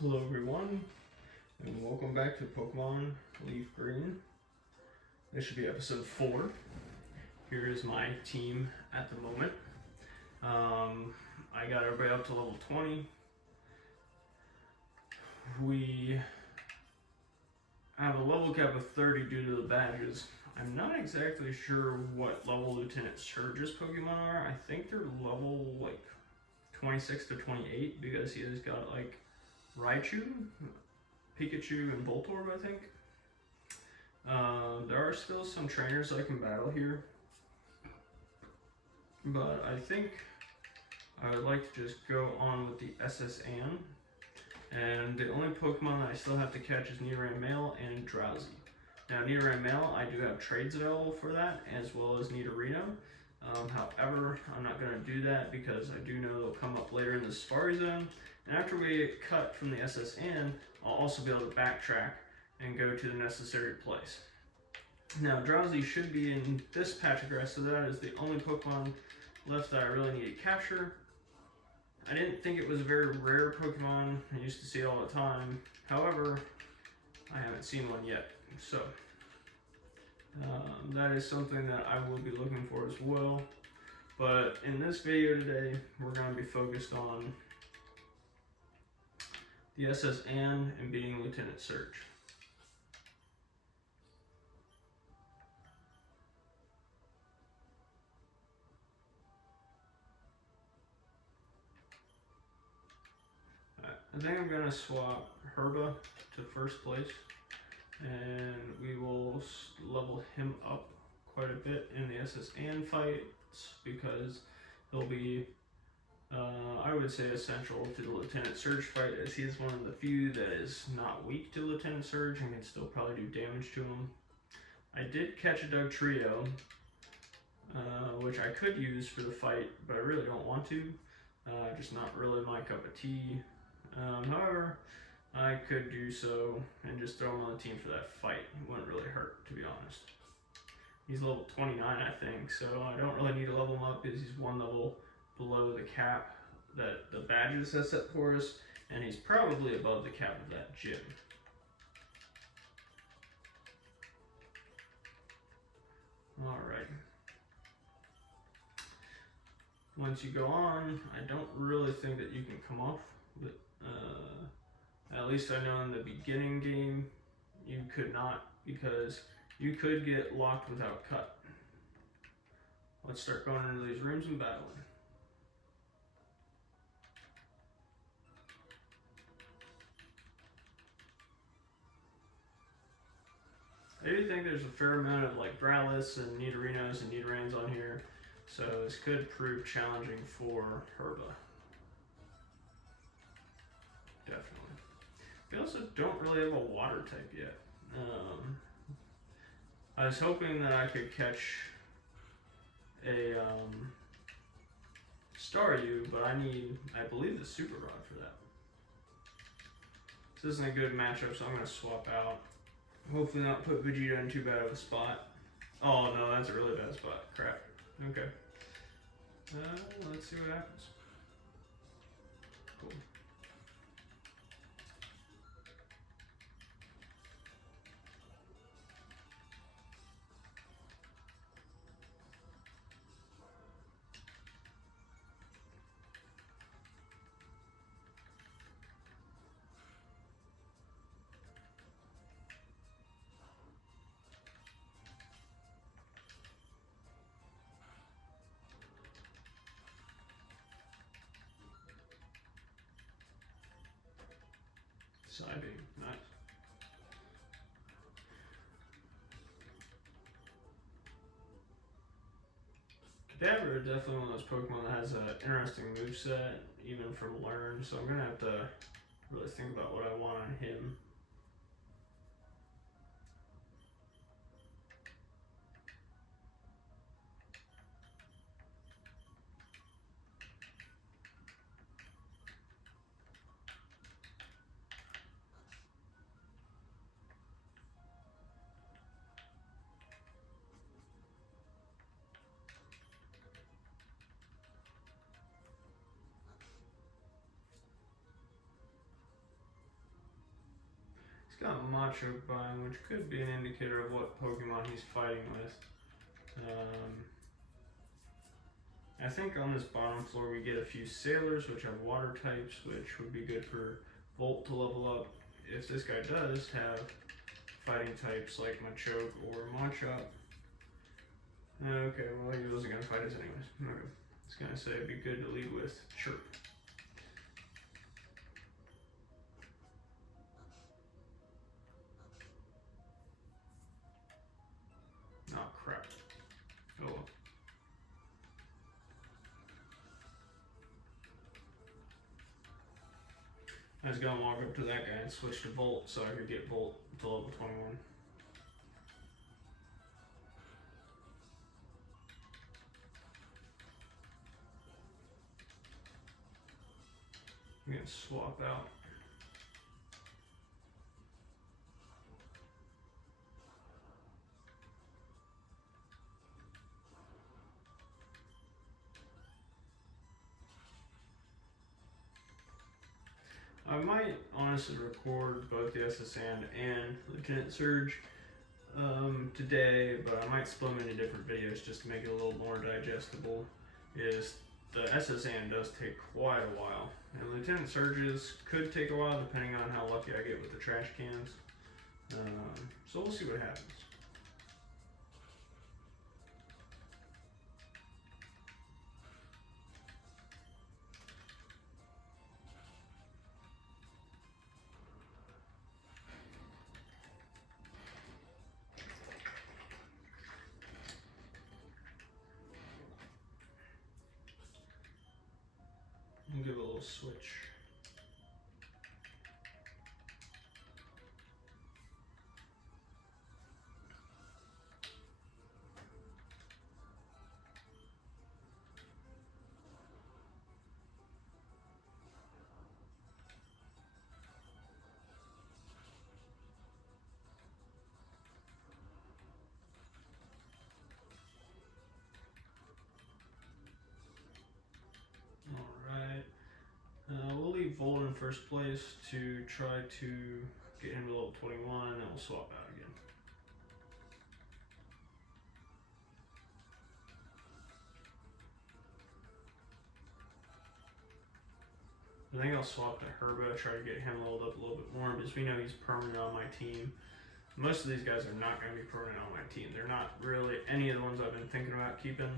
Hello everyone, and welcome back to Pokemon Leaf Green. This should be episode 4. Here is my team at the moment. I got everybody up to level 20. We have a level cap of 30 due to the badges. I'm not exactly sure what level Lieutenant Surge's Pokemon are. I think they're level like 26 to 28 because he has got like Raichu, Pikachu, and Voltorb, I think. There are still some trainers I can battle here, but I think I would like to just go on with the SS Ann. And the only Pokemon that I still have to catch is Nidoran Male and Drowsy. Now Nidoran Male, I do have trades available for that, as well as Nidorino. However, I'm not going to do that because I do know they'll come up later in the Safari Zone. And after we get cut from the SSN, I'll also be able to backtrack and go to the necessary place. Now, Drowsy should be in this patch of grass, so that is the only Pokemon left that I really need to capture. I didn't think it was a very rare Pokemon. I used to see it all the time. However, I haven't seen one yet. So, that is something that I will be looking for as well. But in this video today, we're going to be focused on the SS Ann and beating Lieutenant Surge. I think I'm going to swap Herba to first place, and we will level him up quite a bit in the SS Ann fights because he'll be I would say essential to the Lieutenant Surge fight, as he is one of the few that is not weak to Lieutenant Surge and can still probably do damage to him. I did catch a Dugtrio, which I could use for the fight, but I really don't want to. Just not really my cup of tea. However, I could do so and just throw him on the team for that fight. It wouldn't really hurt, to be honest. He's level 29, I think, so I don't really need to level him up because he's one level below the cap that the badges has set for us, and he's probably above the cap of that gym. Alright. Once you go on, I don't really think that you can come off, but at least I know in the beginning game you could not, because you could get locked without cut. Let's start going into these rooms and battling. I do think there's a fair amount of like Growlithe and Nidorinos and Nidorans on here, so this could prove challenging for Herba. Definitely. We also don't really have a water type yet. I was hoping that I could catch a Staryu, but I believe the Super Rod for that. This isn't a good matchup, so I'm going to swap out. Hopefully not put Vegeta in too bad of a spot. Oh no, that's a really bad spot. Crap. Okay. Let's see what happens. Cool. Side beam, nice. Kadabra is definitely one of those Pokemon that has an interesting moveset, even from Learn, so I'm going to have to really think about what I want on him. got Macho by him, which could be an indicator of what Pokemon he's fighting with. I think on this bottom floor we get a few Sailors, which have water types, which would be good for Volt to level up. If this guy does have fighting types like Machoke or Machop. Okay, well he wasn't going to fight us anyways. Okay. I was going to say it'd be good to lead with Chirp. Oh crap. Oh well. I was gonna walk up to that guy and switch to Volt so I could get Volt to level 21. I'm gonna swap out. I might honestly record both the SS and Lieutenant Surge today, but I might split them into different videos just to make it a little more digestible. Is the SS does take quite a while, and Lieutenant Surges could take a while depending on how lucky I get with the trash cans. So we'll see what happens. We'll give it a little switch. We'll leave Volt in first place to try to get him to level 21, and then we'll swap out again. I think I'll swap to Herba, try to get him leveled up a little bit more, because we know he's permanent on my team. Most of these guys are not going to be permanent on my team. They're not really any of the ones I've been thinking about keeping.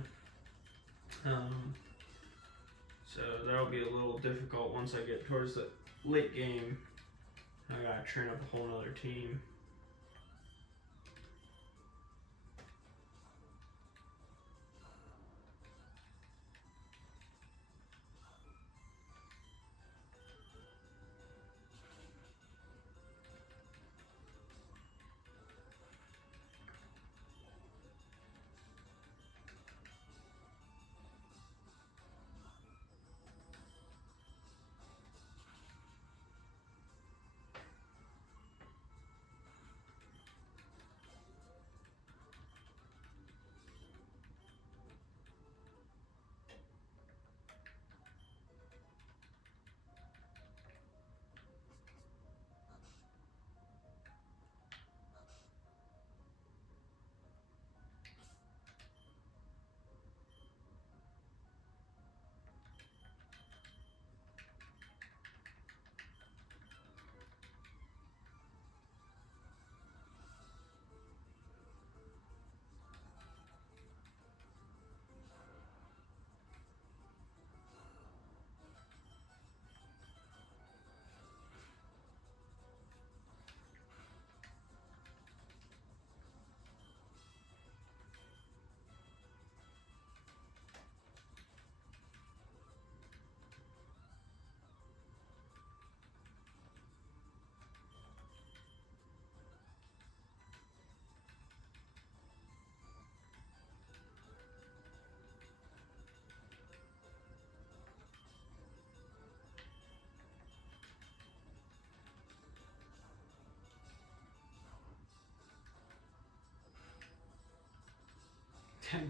So that'll be a little difficult once I get towards the late game. I gotta train up a whole nother team.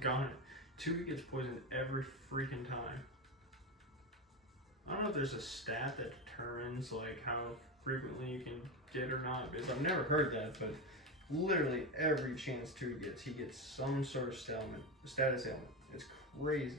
Gone it. Tui gets poisoned every freaking time. I don't know if there's a stat that determines like how frequently you can get or not, because I've never heard that, but literally every chance Tui gets, he gets some sort of status ailment. It's crazy.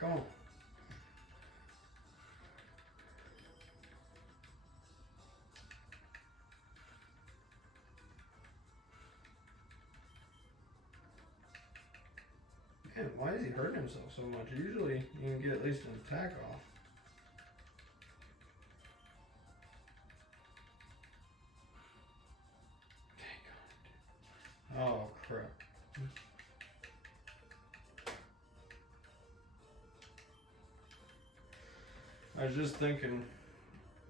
Come on. Man, why is he hurting himself so much? Usually you can get at least an attack off. Oh crap. I was just thinking,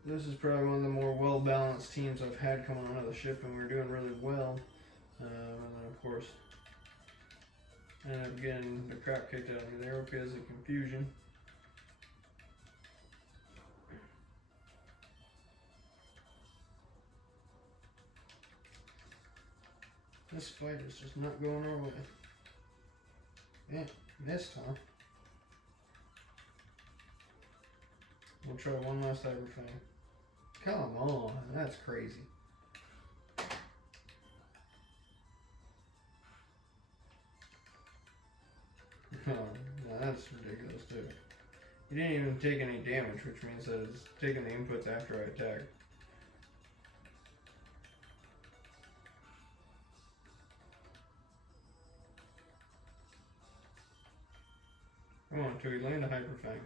this is probably one of the more well-balanced teams I've had coming out of the ship, and we're doing really well. And then of course, I ended up getting the crap kicked out of me there because of confusion. This fight is just not going our way. Yeah, missed, huh? We'll try one last Hyper Fang. Come on, that's crazy. Oh, no, that's ridiculous too. He didn't even take any damage, which means that it's taking the inputs after I attack. Come on, Tui, land a Hyper Fang.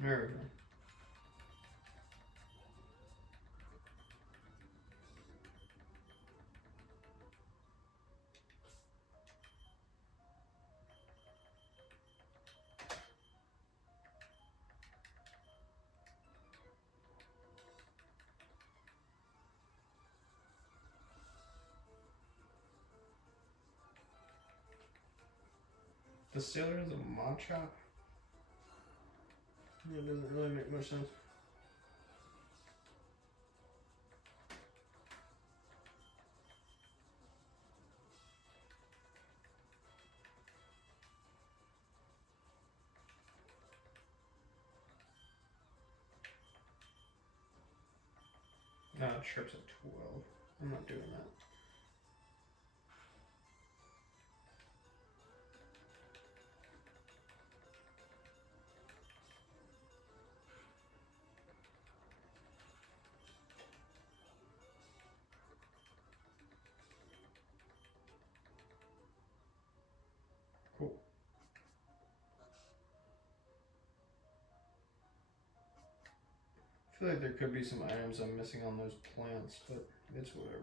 There we go. The sailor is a mod shop? It doesn't really make much sense. Sharp's at 12. I'm not doing that. Cool. I feel like there could be some items I'm missing on those plants, but it's whatever.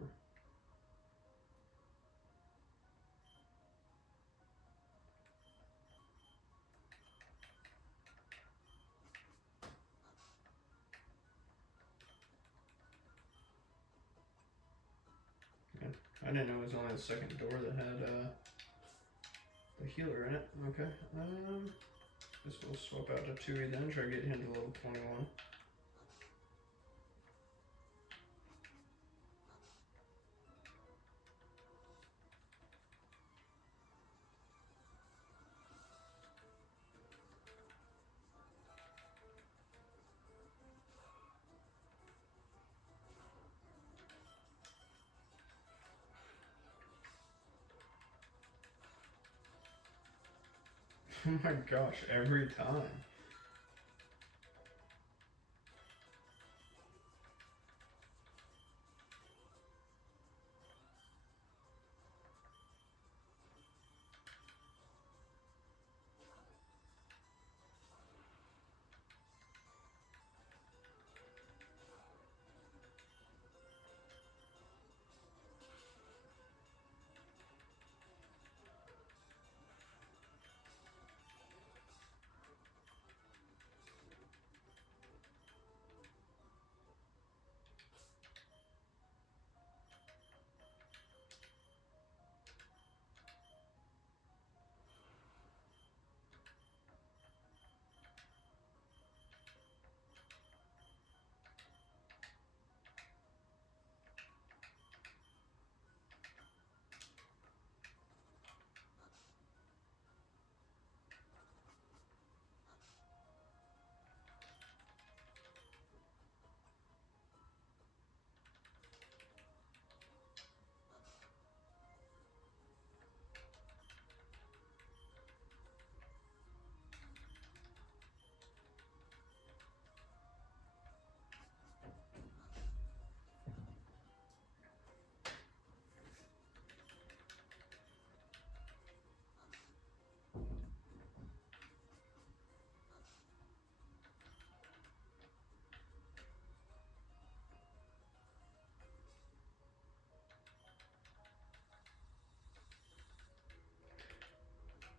Yeah. I didn't know it was only the second door that had the healer in it. Okay. Guess we'll swap out to Tui then, try to get him to level 21. Oh my gosh, every time.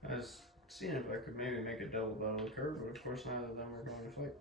I was seeing if I could maybe make a double battle of curve, but of course neither of them are going to fight.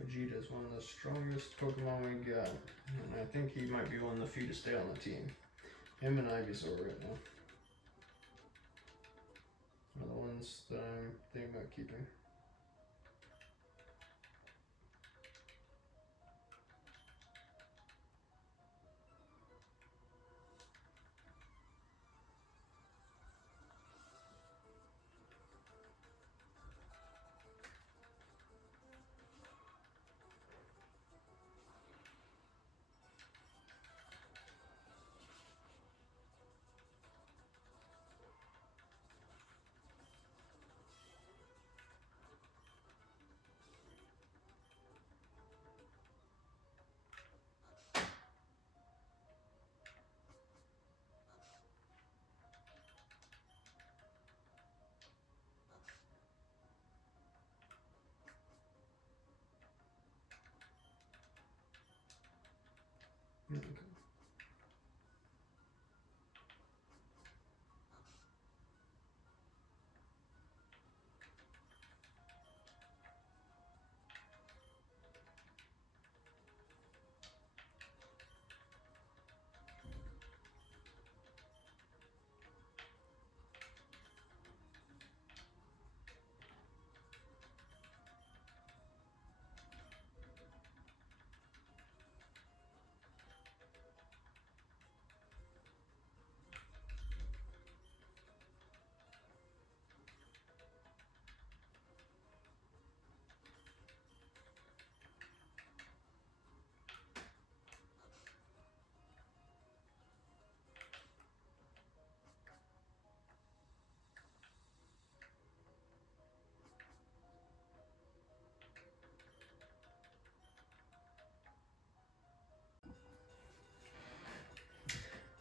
Vegeta is one of the strongest Pokemon we got, and I think he might be one of the few to stay on the team. Him and Ivysaur right now are the ones that I'm thinking about keeping. Okay.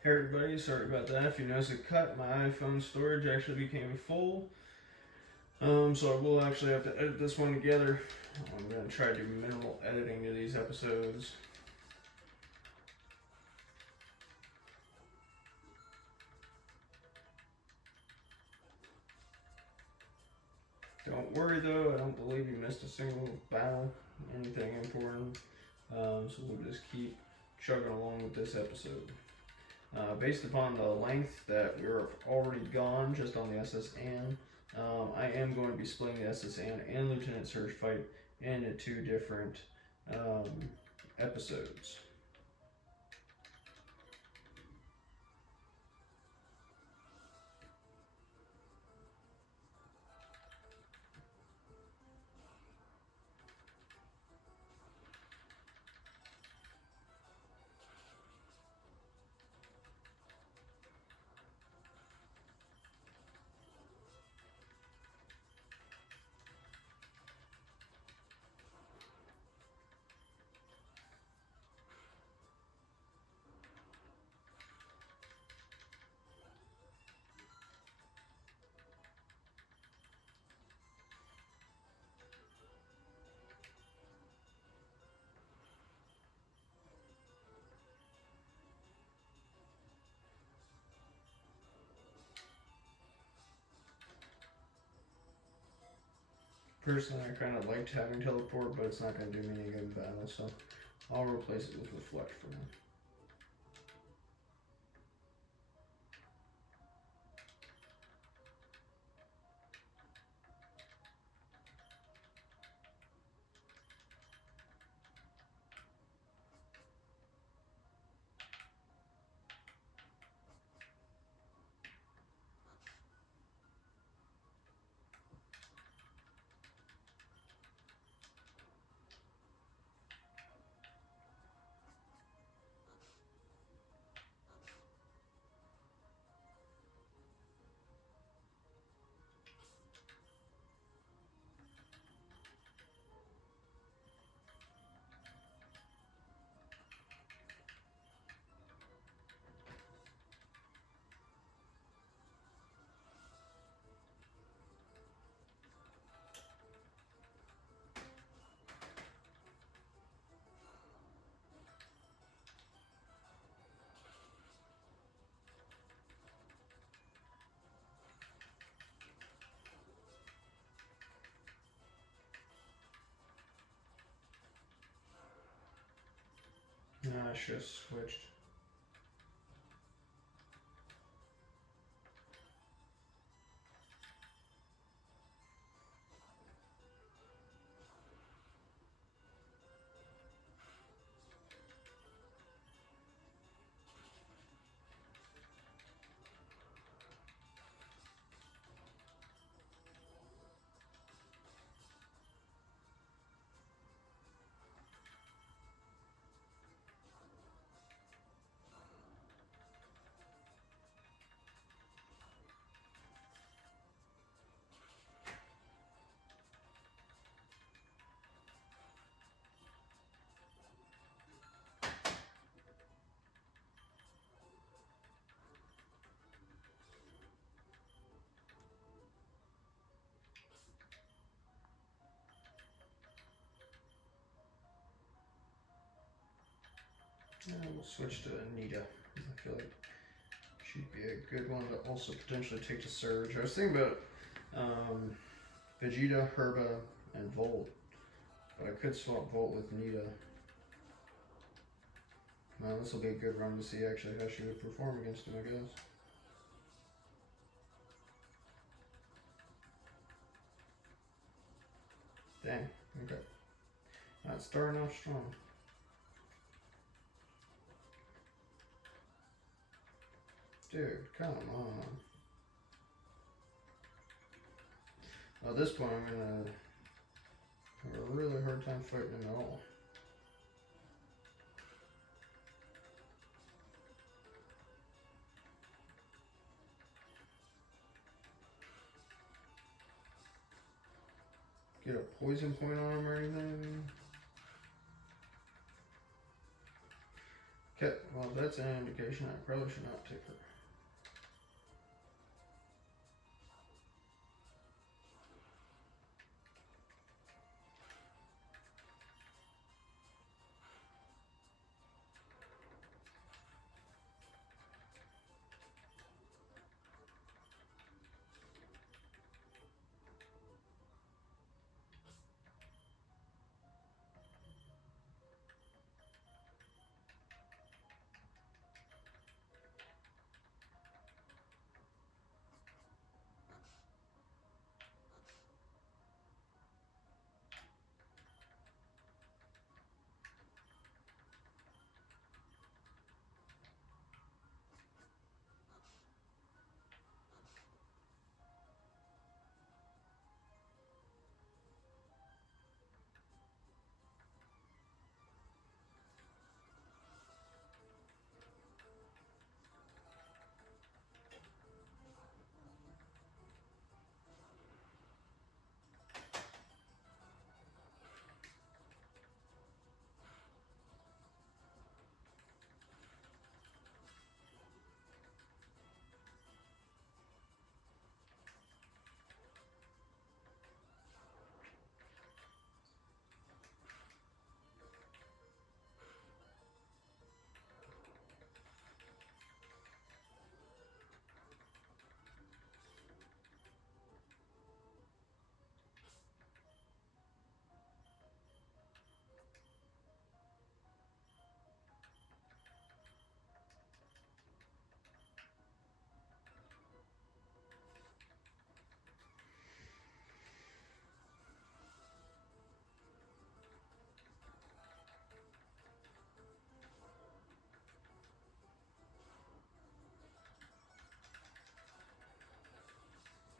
Hey everybody, sorry about that. If you notice a cut, my iPhone storage actually became full. So I will actually have to edit this one together. I'm gonna try to do minimal editing to these episodes. Don't worry though, I don't believe you missed a single battle, anything important. So we'll just keep chugging along with this episode. Based upon the length that we're already gone just on the SS Anne, I am going to be splitting the SS Anne and Lieutenant Surge fight into two different episodes. Personally, I kind of liked having teleport, but it's not going to do me any good in battle, so I'll replace it with reflect for now. I should have switched. We'll switch to Anita. I feel like she'd be a good one to also potentially take to Surge. I was thinking about Vegeta, Herba, and Volt, but I could swap Volt with Nita. Well, this will be a good run to see actually how she would perform against him, I guess. Dang, okay. Not starting off strong. Dude, come on. At this point, I'm gonna have a really hard time fighting him at all. Get a poison point on him or anything? Okay, Well, that's an indication I probably should not take her.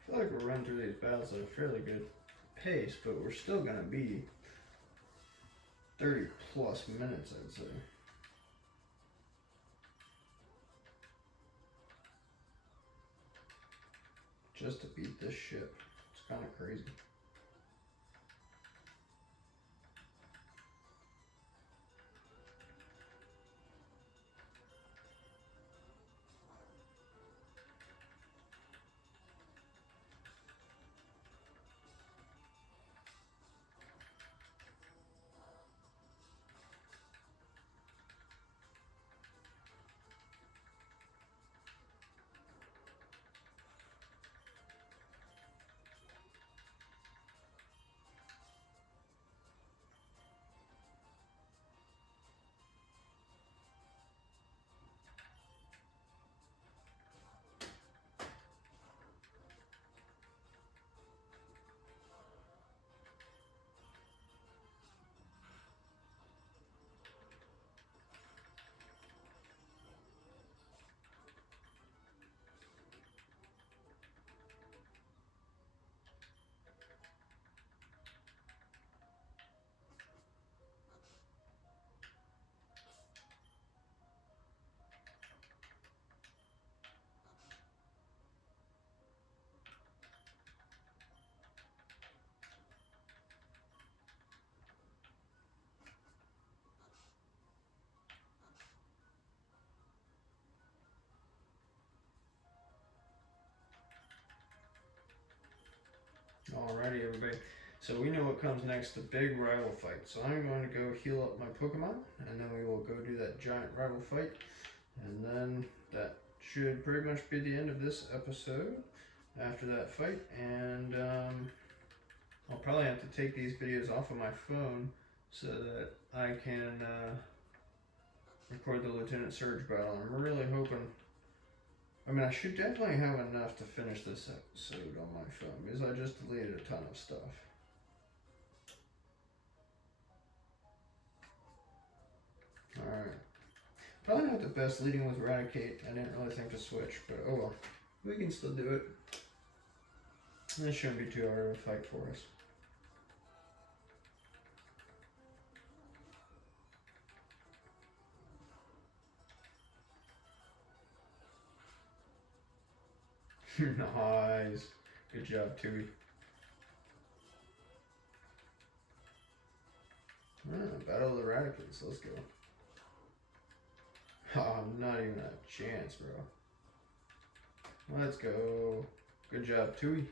I feel like we're running through these battles at a fairly good pace, but we're still gonna be 30 plus minutes, I'd say. Just to beat this ship. It's kind of crazy. Alrighty, everybody. So we know what comes next, the big rival fight. So I'm going to go heal up my Pokemon, and then we will go do that giant rival fight. And then that should pretty much be the end of this episode after that fight. And I'll probably have to take these videos off of my phone so that I can record the Lieutenant Surge battle. I'm really hoping... I mean, I should definitely have enough to finish this episode on my phone because I just deleted a ton of stuff. Alright. Probably not the best leading with Raticate. I didn't really think to switch, but oh well. We can still do it. This shouldn't be too hard of a fight for us. Nice. Good job, Tui. Battle of the Raticates. Let's go. Oh, not even a chance, bro. Let's go. Good job, Tui.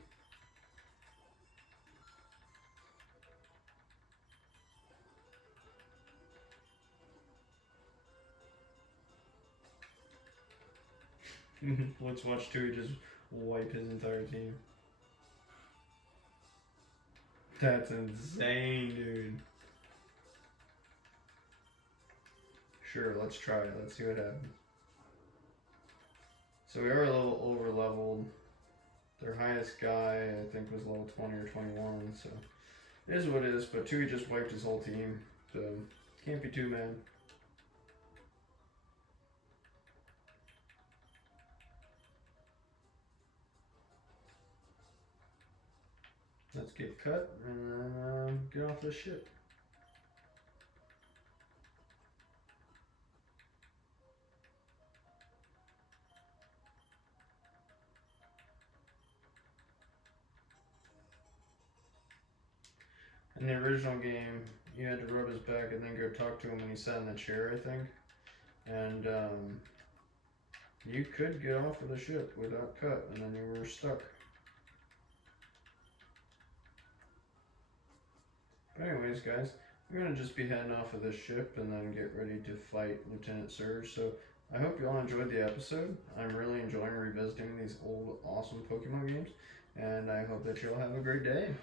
Let's watch Tui just wipe his entire team. That's insane, dude. Sure, let's try it. Let's see what happens. So we are a little over leveled. Their highest guy, I think, was level 20 or 21, so it is what it is. But Tui just wiped his whole team, so can't be too mad. Let's get cut and then get off this ship. In the original game, you had to rub his back and then go talk to him when he sat in the chair, I think. And you could get off of the ship without cut, and then you were stuck. But anyways, guys, we're gonna just be heading off of this ship and then get ready to fight Lieutenant Surge. So I hope you all enjoyed the episode. I'm really enjoying revisiting these old awesome Pokemon games, and I hope that you all have a great day.